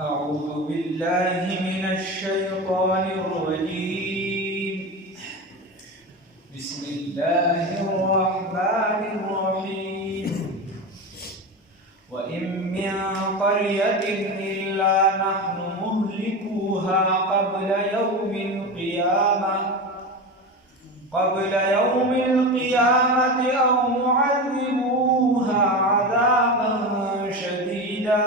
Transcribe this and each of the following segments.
أعوذ بالله من الشيطان الرجيم. بسم الله الرحمن الرحيم. وإن من قرية إلا نحن مهلكوها قبل يوم القيامة أو معذبوها عذابا شديدا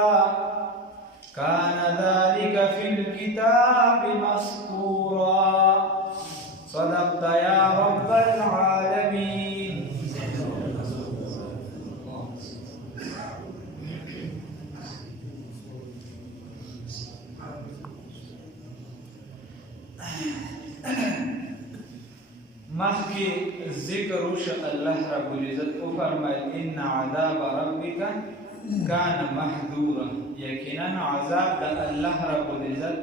كان ذلك في الكتاب مسطورا. صدقت يا رب العالمين. مخکې ذکر وشو الله رب العزت وفرمایل ان عذاب ربک کان محذورا. یقینا عذاب د الله رب العزت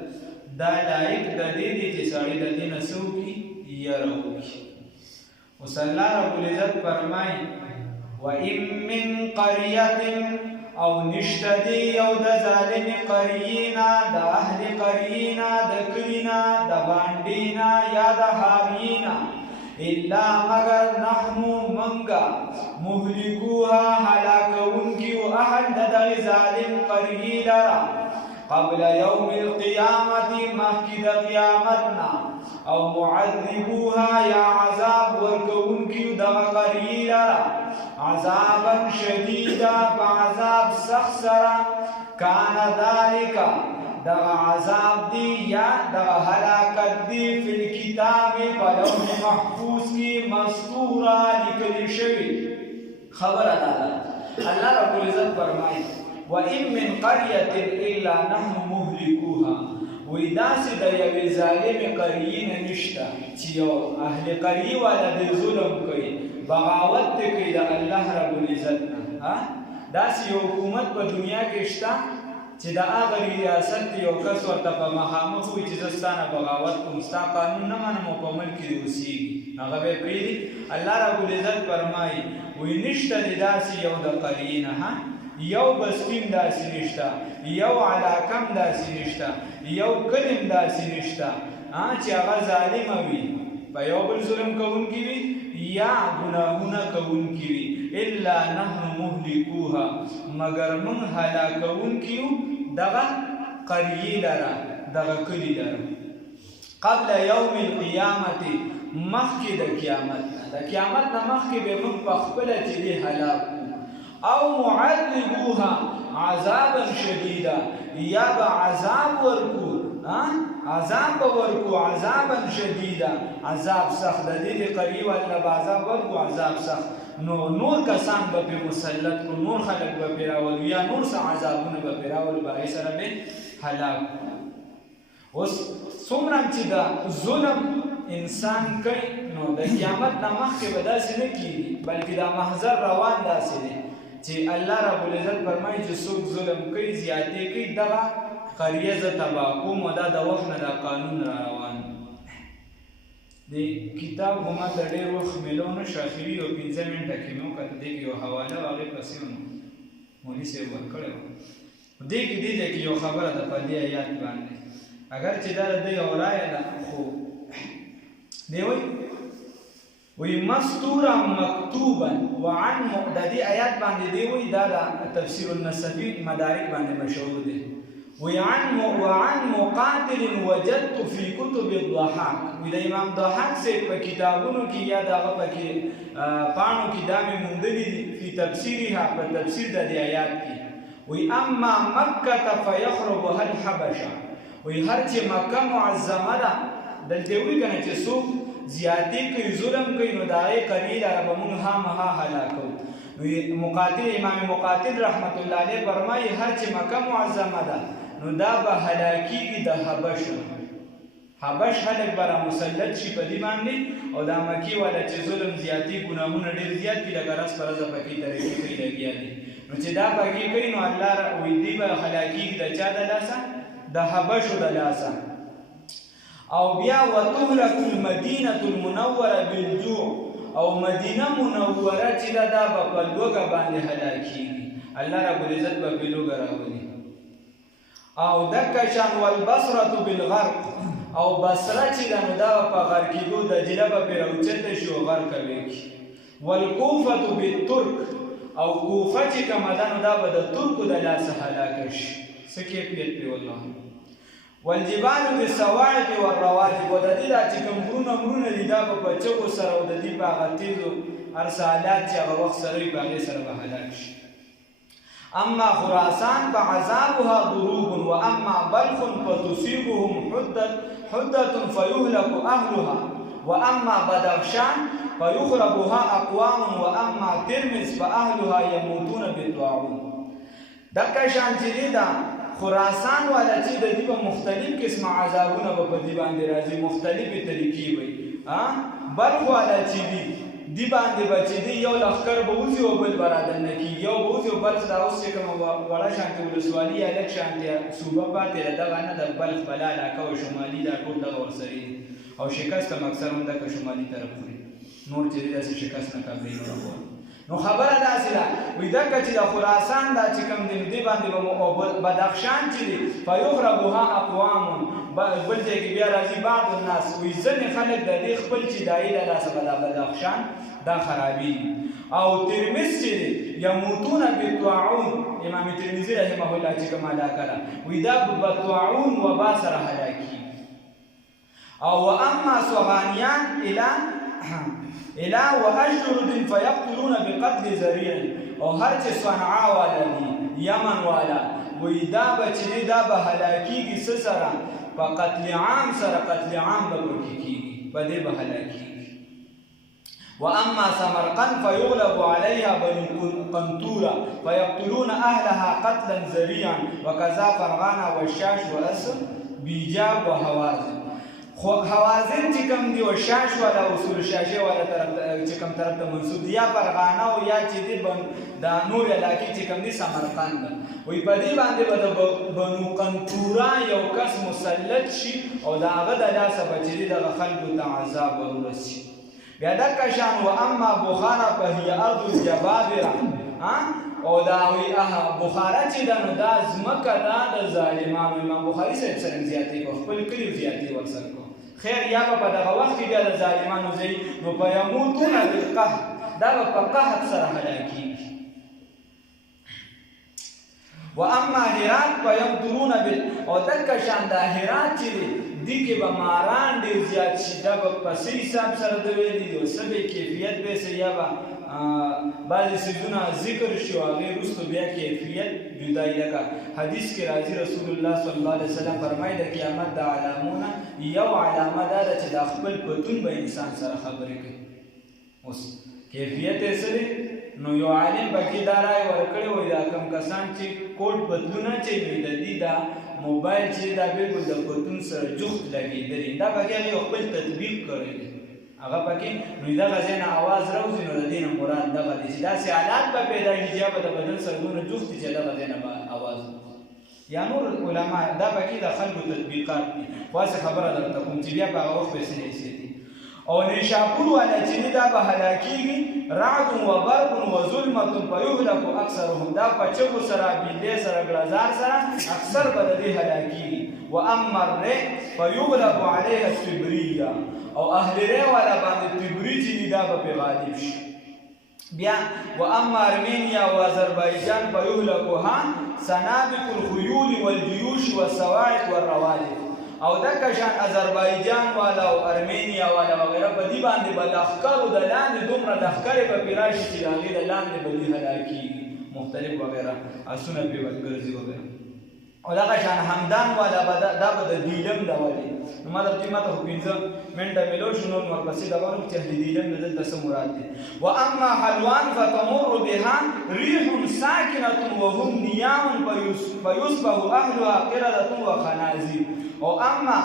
دا لایق د دې دی چې سړی د دې نه څوکي یره وکړي. اوس الله رب العزت فرمایي وان من قریة او نشته دی یو د ظالم قریینا د اهل قریینا د کلینا د باندینا یا د حاوینا الا مگر نحنو منگا مهلکوها هلاکونکی و احد دغی ظالم قریی لرا قبل یوم القیامت مخکد قیامتنا او معذبوها یا عذاب ورکونکی دغ قریی لرا عذابا شدیدا بعذاب سخسرا کان ذالکا دغ عذاب دی یا دغ حلاکت دی فی الکتاب پلوح محفوظ کی مسطورا لکلی شوی. خبر اللہ رب العزت فرمائی وَإِن مِّن قَرْيَةٍ إِلَّا نَحْنُ مُهْلِكُوهَا. وی داسی دا یوی ظالم قریین نشتا چی یو اہل قریی والا دی ظلم کئی بغاوت کئی دا اللہ رب العزت داسی یو حکومت پا دنیا کشتا چې دا هغه ریاست یو کس ورته په مخامخ وي چې زه ستا نه بغاوت کوم ستا قانون نه منم او په ملک کې دې اوسېږي هغه به یې پرېږدي. الله رب العزت فرمایي وایي نشته دی داسې یو د قریې نه یو بسپین داسې نشته یو علاقه هم داسې نشته یو کلي هم داسې نشته چې هغه ظالمه وي په یو بل ظلم کوونکي وي یا ګناهونه کوونکي وي الا نحن مهلکوها مگر من هلاکونکي یو دغه قریې لره دغه کلي لره قبل یوم القیامت مخکې د قیامت نه د قیامت نه مخکې به موږ په خپله چې دې هلاک او معذبوها عذابا شدیدا یا به عذاب ورکو عذابا شدیدا عذاب سخت د دې قریب الله به عذاب ورکو عذاب سخت نور کسان به په مسلط کو نور خلق به پیراول یا نور څه عذابونه به پیراول به سره به هلاک. اوس څومره چې دا ظلم انسان کوي نو د قیامت نه مخکې به داسې نه کیږي بلکې دا محضر روان داسې دی چې الله رب العزت فرمایي چې څوک ظلم کوي زیاتې کوي دغه قریه زه تباه کوم او دا د وخت نه دا قانون را روان د کتاب خو ما ته ډېر وخت میلو نه شو اخري یو 15 منټه کې مې وکتل دې کې یو حواله و هغې پسې مولي صاحب ورکړی و دې کې دې ځای کې یو خبره ده په دې آیات باندې اگر چې دا د دوی یو رایه ده خو دی وایي مسطورا مکتوبا وعن د دې آیات باندې دی وایي دا د تفسیر النسفي مدارک باندې مشهور دی وعن مقاتل وجدت في كتب الضحاك د امام ضحاک سے په کتابونو کې یا دغه پکې پاڼو کې دا مې موندلي دي په تفسیرها په تفسیر د دې آیات کې وایي اما مکه فیخربها الحبشه وایي هر چې مکه معظمه ده دلته وایي که نه چې څوک زیاتې کوي ظلم کوي نو د هغې قریې لره به موږ خامخا هلاکو. امام مقاتل رحمت الله علیه فرمایي هر چې مکه معظمه ده نو دا به هلاکیږي د حبش خلک به رامسلط شي په دې باندې او دا مکې والا چې ظلم زیاتي ګناهونه ډېر زیات کړي لکه ورځ په ورځ پکې ترقي کوي لګیا دي نو چې دا پکې کوي نو الله وایي دوی به هلاکیږي د چا د لاسه د حبشو د لاسه. او بیا وتهلك المدینة المنوره بالجوع او مدینه منوره چې دا په لوګه باندې هلاکیږي الله رب العزت په لوګه راولي. او دکه شان والبصره بالغرق او بصره چې دا نو دا په غرق کېدو دجله به پرې راوچته شي او غرق کېږي. والکوفة بالترک او کوفه چې کومه ده نو دا به د ترکو د لاسه هلاکه شي. څه کیفیت دی والله. والجبال بالصواعق والروادي، و د دې دا چې کوم غرونه دي دا به په چغو سره او د دې په هغه تیزو ارسالات چې هغه وخت سره وي په هغې سره به هلاک شي. اما خراسان فعذابها ضروب واما بلخ فتصيبهم حدة فيهلك اهلها واما بدخشان فيخربها اقوام واما ترمز فاهلها يموتون بالطاعون. دکه شان چې دا خراسان والا چې د دې په مختلف قسم عذابونه په دې باندې راځي، مختلفې طریقې وي. بلخ والا چې دی باندې به چې دی یو لښکر به وځي او بل به رادننه کېږي، یو به وځي او بلخ دا اوس چې کومه وړه شانتې ولسوالي یا لږ شانتې صوبه پاتې ده دغه نه د بلخ بله علاقه او شمالي دا ټول دغه ورسره دي او شکست هم اکثر هم دغه شمالي طرف خوري، نور چې دی داسې شکست نه کابلي نه راغواړي. نو خبره داسې ده وایي دکه چې د خراسان دا چې کوم دی نو دې باندې به بدخشان چې دی فیخربها اقوام بل ځای کې بیا راځي بعض الناس وایي ځینې خلک د دې خپل چې دایي له لاسه به دا بدخشان دا خرابېږي. او ترمز چې دی یموتون بالطاعون، امام ترمذي رحمه الله چې کوم علاقه ده وایي دا به طاعون وبا سره هلاکېږي. او واما صغانیان الى واشجرد فيقتلون بقتل ذريع، او هر چې صنعا والا دي یمن والا وایي دا به چې دا به هلاکېږي څه سره په قتل عام سره، قتل عام به پکې کېږي، په دې به هلاکېږي. واما سمرقند فيغلب عليها بنو قنطوره فيقتلون اهلها قتلا ذريعا وكذا فرغانه والشاش واسر بيجاب وحوازن. خو حوازن چې کوم دي او شاش والا اصول شاشه والا طرف چې کوم طرف ته منسوب دي یا فرغانه او یا چې دي دا نور علاقې چې کوم دي سمرقند وي په دې باندې به بنو قنطوره یو کس مسلط شي او د هغه د لاسه به چې دي دغه خلکو ته عذاب ورسي. بیا دکه شان و اما بخارا فهي ارض الجبابره، او دا وی بخارا چې ده نو دا ځمکه ده د ظالمانو. امام بخاري صاحب سره زیاتې کو خپل کلي زیاتې ورسره کو خیر یا به په دغه وخت کې بیا د ظالمانو ځای نو په یموتون بالقحط دا به په قحط سره هلاکېږي. و اما هرات فیمطرون او دکه شان دا هرات چې دی دې کې به ماران ډېر زیات شي، دا به په څه حساب سره د ویلي دي او څه به کیفیت به څه یا به بعضې څیزونه ذکر شي او هغې وروسته بیا کیفیت جدایي. لکه حدیث کې راځي رسول الله صلی الله علیه وسلم فرمایي د قیامت د علامونه یو علامه دا ده چې دا خپل پتون به انسان سره خبرې کوي. اوس کیفیت یې څه دی؟ نو یو عالم پکې دا رایې ورکړې وایي دا کوم کسان چې کوټ پتلونه اچوي د دې دا موبایل چې دا بالکل د پتون سره جفت لګېدلي دا پکې هغې یو خپل تطبیق کړی دی هغه پکې نو دغه ځای نه اواز راوځي نو د دې نه مراد دغه دی چې داسې حالات به پیدا کېږي چې به د بدن سره دومره جفت دي چې دغه ځای نه به اواز یا نور علما دا پکې د خلکو تطبیقات دي. خاصه خبره درته کوم چې بیا په هغه وخت پیسې نه ایسېدي. او نیشاپور والا چې دا به هلاکېږي رعد و برق و ظلمة فیهلک اکثرهم، دا په چغو سره بیلې سره ګړزار سره اکثر به د دې هلاکېږي. و اما الرع فیغلب علیها التبریه، او اهل ری والا باندې تبری چې دي دا به پرې غالب شي. بیا و اما ارمینیا و آذربایجان فیهلکها سنابق الخیول والجیوش والصواعق والروادف، او دکه شان آذربایجان والا او ارمینیا والا وغیره په دې باندې به لښکرو د لاندې دومره لښکرې به پرې راشي چې د هغې د لاندې به دې هلاکېږي مختلف وغیره اسونه پرې به ګرځي وغیره. او دغه شان همدان والا دا به د دیلم ده ولې نو ما درته ماته خو 15 منټه میلو شو نو ورپسې دا وایو چې د دیلم د دلته څه مراد دی. و اما حلوان فتمر بها ریح ساکنه وهم نیام فیصبح اهلها قردة وخنازیر. او اما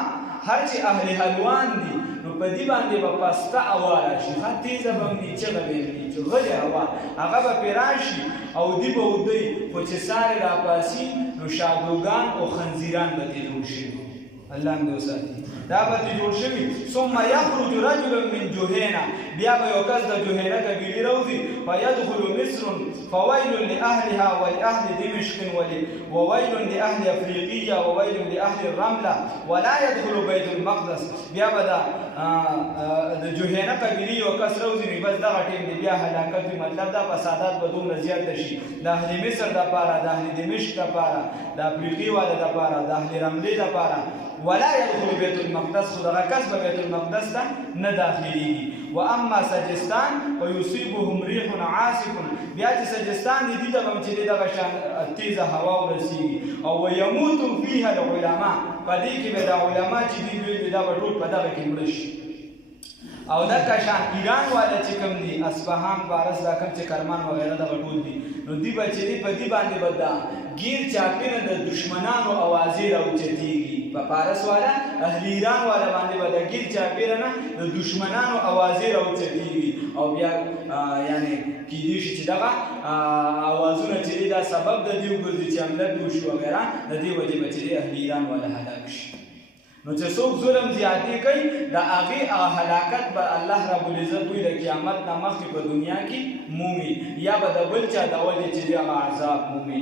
هر چې اهل حلوان دي نو په دې باندې به پسته هوا راشي، ښه تیزه به هم دي چغه به هم دي چې غلې هوا هغه به پرې راشي او دي به ودوي خو چې سارې راپاسي نو شادوګان او خنزیران به ترې جوړ شي. الله هم دې وساتي. دا به ترې جوړ شوي. ثم یخرج رجل من جهینه، بیا به یو کس د جهینه قبیلې راوځي. فیدخل مصر فویل لأهلها ولأهل دمشق وویل لأهل افریقیه وویل لأهل الرمله ولا يدخل بیت المقدس. بیا به د جهینه قبیلې یو کس راوځي، نو بس دغه ټیم دی بیا هلاکت وي. مطلب دا فسادات به دومره زیاته شي د اهل مصر دپاره، د اهل دمشق دپاره، د افریقې والا دپاره، د اهل رملې دپاره. ولا يدخل بیت المقدس، خو دغه کس به بیت المقدس ته نه داخلېږي. واما سجستان فیصیبهم ریح عاصف، بیا چې سجستان دی دې ته به هم چې دی دغه شان تیزه هوا ورسېږي. او ویموت فیها العلماء، په دې کې به د علما چې دي دوی دا به ټول په دغه کې مړه شي. او دغه شان ایران والا چې کوم دي، اصفهان، فارس، دا کوم چې کرمان وغیره دغه ټول دي، نو دوی به چې دی په دې باندې به دا ګیر چاپېره د دشمنانو اوازې راوچتېږي. په فارس والا اهل ایران والا باندې به د ګیر چاپېره نه د دشمنانو اوازې راوچتېږي. او بیا یعنې کیدای شي چې دغه اوازونه چې دی دا سبب د دې وګرځي چې حمله دې وشي وغیره، د دې وجې به چې دی اهل ایران والا هلاک شي. نو چې څوک ظلم زیاتې کوي، د هغې هلاکت به الله رب العزت دوی د قیامت نه مخکې په دنیا کې مومي، یا به د بل چا د وجې چې دی هغه عذاب مومي.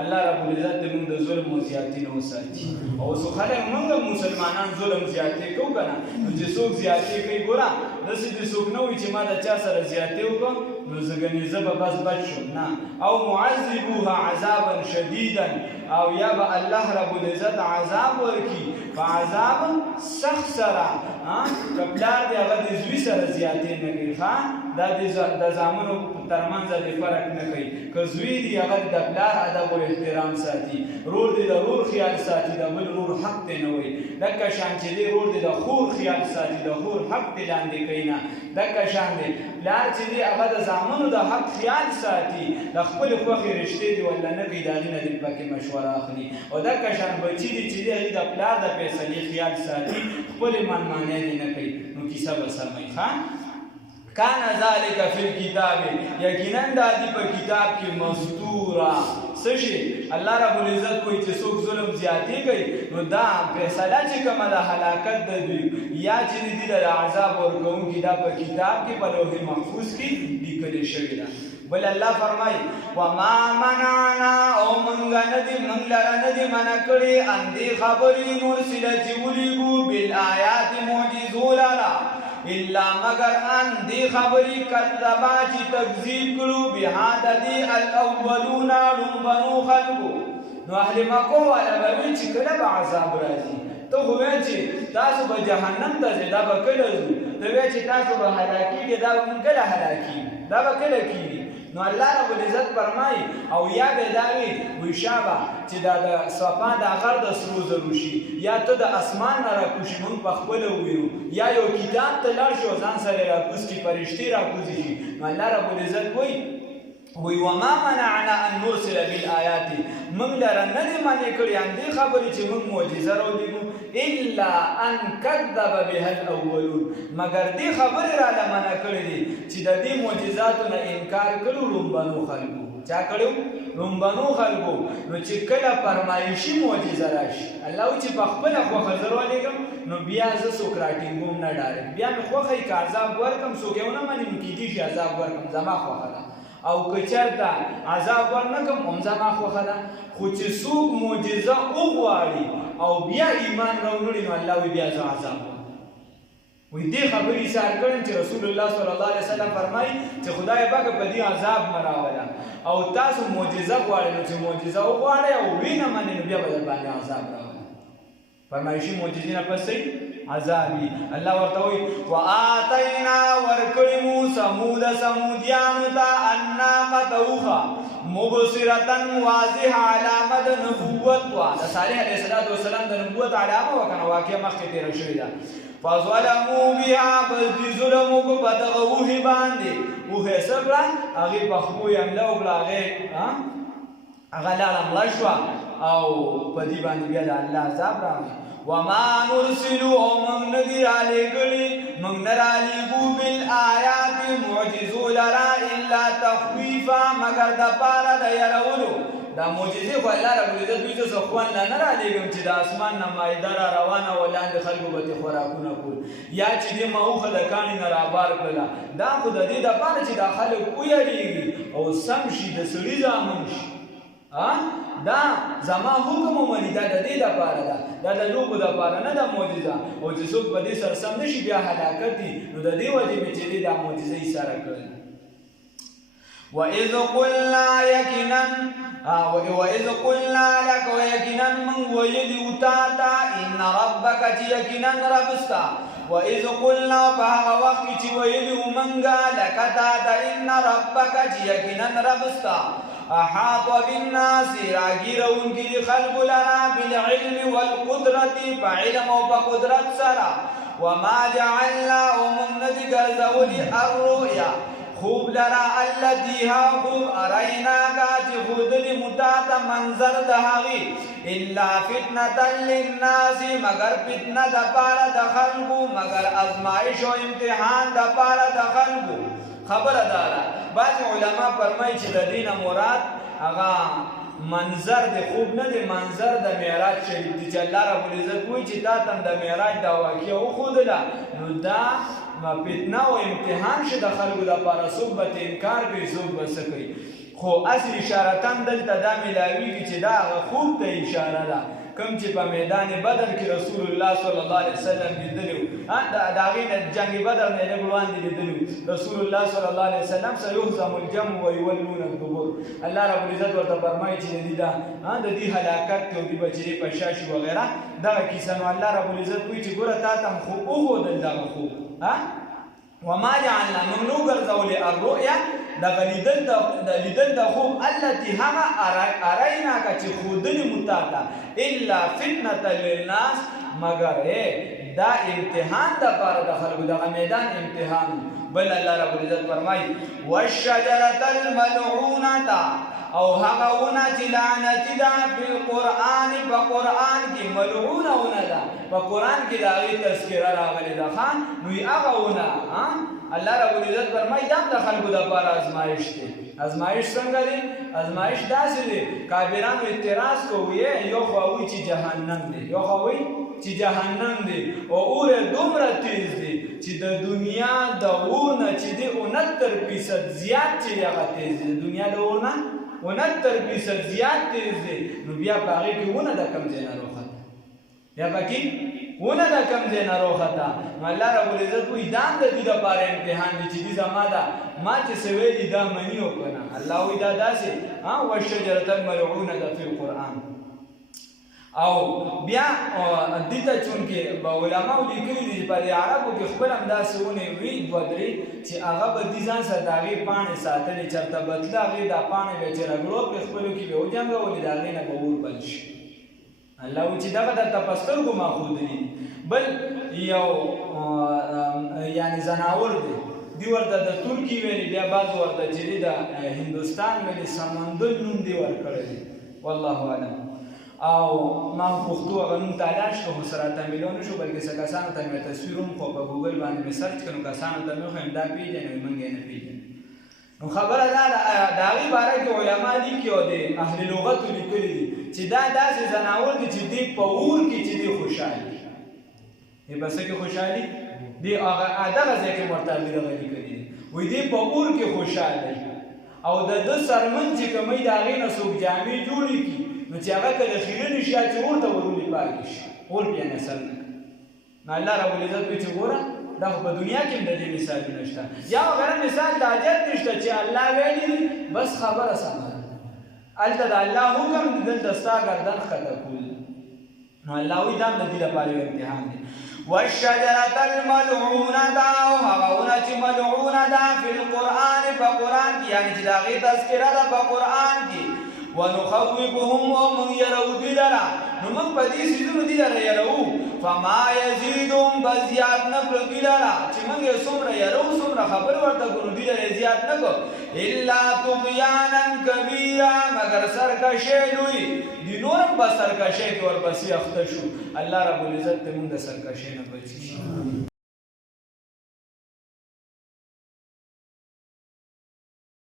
الله رب العزت دې موږ د ظلم و زیاتي نه وساتي. او اوس خلک موږ مسلمانان ظلم زیاتې کوو که نه، نو چې څوک زیاتې کوي، ګوره داسې دې څوک نه وي چې ما د چا سره زیاتې وکړم نو زه ګنې زه به بس بچ شم، نه. او معذبوها عذابا شدیدا، او یا به الله رب العزت عذاب ورکړي په عذاب سخت سره. که پلار دی هغه د زوی سره زیاتې نه کوي، دا د زامنو ترمنځ د فرق نه کوي. که زوی دی هغه د پلار ادب او احترام ساتي، رور دی د رور خیال ساتي، د بل رور حق دی نه وایي. دغه شان چې دی رور دی د خور خیال ساتي، د خور حق دی لاندې کوي نه. دغه شان دی پلار چې دی هغه د زامنو د حق خیال ساتي، د خپلې خوښې رشتې دی ولا نه کوي، د هغې نه دی پکې مشوره اخلي. او دغه شان بچي دی چې دی هغې د پلار د فیصلې خیال ساتي، خپلې منمانۍ دی نه کوي، نو کیسه به سموي. کان ذلک فی الکتاب، یقینا دا دی په کتاب کې مستوره. څه شي؟ الله رب العزت کوئی چې څوک ظلم زیاتې کوي، نو دا فیصله چې کومه د هلاکت د دوی یا چې د دې د عذاب ورکوونکي دا په کتاب کې په لوح محفوظ کې لیکلې شوې ده. بل الله فرمایي وما منعنا، او موږ لره نه دي منع کړې ان دې خبرې نرسله چې ولیږو بالآیات معجزو لره، الا مگر ان دی خبری کذبا چې تکذیب کړو بها د دې الاولون لومبنو خلقو. نو اهل مکه والا به وایي چې کله به عذاب راځي، ته خو وایې چې تاسو به جهنم ته ځئ، دا به کله ځو؟ ته وایې چې تاسو به هلاکېږئ، دا به کله هلاکېږي، دا به کله کېږي؟ نو الله رب العزت فرمایي او یا به دا وي شابه چې دا د صفا د غر د سرو زرو شي، یا ته د اسمان نه راکوشي موږ په خپله ووینو، یا یو کتاب ته لاړ شي او ځان سره یې راکوز کړي، فرشتې راکوزې شي. نو الله رب العزت وایي وما منعنا ان نرسل بالآیات، موږ لره نه دي منع کړي ان دې خبرې چې موږ معجزه راولېږو، الا ان کذب بها الاولون، مګر دې خبرې راله منع کړي دي چې د دې معجزاتو نه انکار کړو لومبنو خلکو. چا کړو؟ لومبنو خلکو. نو چې کله فرمایشي معجزه راشي، الله وایي چې په خپله خوښه زه راولېږم، نو بیا زه څوک راټینګوم نه ډارېږم، بیا مې خوښه یي که عذاب ورکړم، څوک یې ونه مني نو کیدای شي عذاب ورکړم، زما خوښه ده. او که چېرته عذاب ورنکړم هم زما خوښه ده. خو چې څوک معجزه وغواړي او بیا ایمان راوړي، نو الله وایي بیا زه عذاب وایي دې خبرې ایثار کړم چې رسول الله صلی الله علیه وسلم فرمایي چې خدای پاکه په دې عذاب مه راوله، او تاسو معجزه غواړئ، نو چې معجزه وغواړئ او ویې نه منئ، نو بیا به در باندې عذاب راوله. فرمایشي معجزې نه پس عذابی. الله ورته وایي وآتینا ورکړي مو ثمود ثمودیانو ته الناقة اوښه مبصرة واضحه علامه د نبوت وه، د صالح علیه السلام د نبوت علامه وه که نه، واقع مخکې تېره شوې ده. فظلموا بها، بس دوی ظلم وکړو په دغه اوښې باندې. اوښې څه کړه؟ هغې په خپو یې حمله وکړه، هغه لاړه مړه شوه او په دې باندې بیا د الله عذاب راغی. وما نرسلو، او موږ نه دي رالېږلي، موږ نه رالېږو بالآیات معجزو لره الا تخویفا، مګر دپاره د یرولو. دا معجزې خو الله رب العزت دوی ته څه خوند لا نه رالېږم چې د اسمان نه مایده را روانه وه لاندې خلکو به ترې خوراکونه کول یا چې دې ماوښه د کاڼي نه رابار کړله دا خو د دې دپاره چې دا خلک ویریږي او سم شي د سړي زامن شي دا زما حکم ومني دا د دې دپاره ده دا د لوبو دپاره نه ده معجزه او چې څوک په دې سره سم نه شي بیا هلاکت دي نو د دې وجې مې چې دې دا معجزه ایساره کړل وَإِذْ قُلْنَا لَكَ وَيَقِنًا مَنْ وَيَلِي وَتَعْتَ إِنَّ رَبَّكَ يَقِنًا رَبِّسْتَا وَإِذْ قُلْنَا فَهَغَ وَقْتِ وَيَلِي وَمَنْغَا لَكَ تَعْتَ إِنَّ رَبَّكَ يَقِنًا رَبِّسْتَا أحاط بالناس راگیرون کی خلق لنا بالعلم والقدرة فعلم وقدرت سرا وما جعلنا ومند گرزولی الرؤيا خوب لرا التي ها خوب ارائناك چه خودلی متات منظر دهاغی الا فتنة للناس مگر فتنة دپارا دخلقو مگر ازمائش و امتحان دپارا دخلقو خبر دارا بعض علماء فرمایي چې د دینه مراد هغه منظر د خوب نه دی منظر د معراج شریف دی چې الله رب العزت وایي چې تا ته د معراج دا واقعه وښودله نو دا فتنه او امتحان شه د خلکو لپاره څوک به انکار کوي څوک به څه کوي خو اصل اشارتن دلته دا میلاویږي چې دا هغه خوب ته اشاره ده کوم چې په میدان بدر کې رسول الله صلی الله علیه وسلم لیدلی و د هغې نه جنګ بدر نه لږ وړاندې لیدلی و رسول الله صلی الله علیه وسلم سیهزم الجمع ویولون الدبر الله رب العزت ورته فرمایي چې د دې هلاکت دی او دوی به چې په شا شي وغیره دغه کیسه نو الله رب العزت وایي چې ګوره تا ته هم خوب وښودل دغه خوب وما جعلنا ممنوع ګرځولې الرؤیا دغه لیدل د خوب التي هغه اریناکه چې ښودلې مو تا ته الا فتنة للناس مگر دا امتحان دپاره د خلکو دغه میدان امتحان بل الله رب العزت فرمایي والشجرة الملعونة او هغه ونه چې لعنتي ده په قرآن په قرآن کې ملعونه ونه ده په قرآن کې د هغې تذکره راغلې ده ښه نو هغه ونه الله رب العزت فرمایي دا د خلکو دپاره ازمایش دی ازمایش څنګه دی ازمایش داسې دی کافرانو اعتراض کوي یو خوا وایي چې جهنم دی یو خوا وایي چې جهنم دی او اور دومره تیز دی چې د دنیا د اور نه چې دی 69% زیات چې هغه تیز دی د دنیا د اور نه 69% زیات تیز دی نو بیا په هغې کې ونه د کوم ځای نه راوخته بیا پکې ونه د کوم ځای نه راوخته نو الله رب العزت وایي دا هم د دوی دپاره امتحان دی چې دوی زما ده ما چې څه ویلي دا مني او که نه الله وایي دا داسې والشجرة الملعونة فی القرآن او بیا دې ته چونکې به علماو لیکلي دي چې په دې عربو کې خپل هم داسې ونې وي دوه درې چې هغه به دې ځان سره د هغې پاڼې ساتلې چېرته بدله هغې دا پاڼې به چې رګړو پرې خپلو کې به وجنګولې د هغې نه به اور بل شي الله وایي چې دغه درته په سترګو ما ښودلي بل یو یعنې ځناور دی دی ورته د ترکي ویلي بیا بعض ورته چې دی د هندوستان ویلي سمندر نوم دی ورکړی دی والله اعلم او ما پښتو هغه نوم تلاش کړو خو سره راته میلو نه شو بلکې څه کسانو ته مې تصویر هم خو په ګوګل باندې مې سرچ کړو کسانو ته مې وښیم دا پېژنې موږ یې نه پېژنو نو خبره دا ده د هغې باره کې علما لیکي او د اهل لغتو لیکلي دي چې دا داسې ځناور دی چې دی په اور کې چې دی خوشحالي دی په څه کې خوشحالي دی دغه ځای کې مرتبې دغه لیکلي دي وایي دی په اور کې خوشحالي او د ده سرمن چې کومۍ د هغې نه څوک جامې جوړې کړي نو چې هغه کله خیره نه شي چې اور ته ورولې پاکې شي اور بیا نه سر نه نو الله رب العزت وایي چې ګوره دا خو په دنیا کې هم د دې مثالونه شته یا وغیره مثال د حاجت نشته چې الله ویلي دي بس خبره سمه ده هلته د الله حکم دی دلته ستا ګردن ښکته کول نو الله وایي دا هم د دې لپاره یو امتحان دی والشجرة الملعونة او هغه ونه چې ملعونه ده فی القرآن په قرآن کې یعنې چې د هغې تذکره ده په قرآن کې ونخوفهم ومن يروا دلرا نمک پدی سیزونو دلرا يرو فما يزيدهم بزياد نکر دلرا چی منگ سمر يرو سمر خبر ورطا کنو دلرا زیاد نکو الا طغیانا کبیرا مگر سرکشی لوی دی نورم با سرکشی که ور بسی اختشو اللہ رب العزت منگ سرکشی نبچی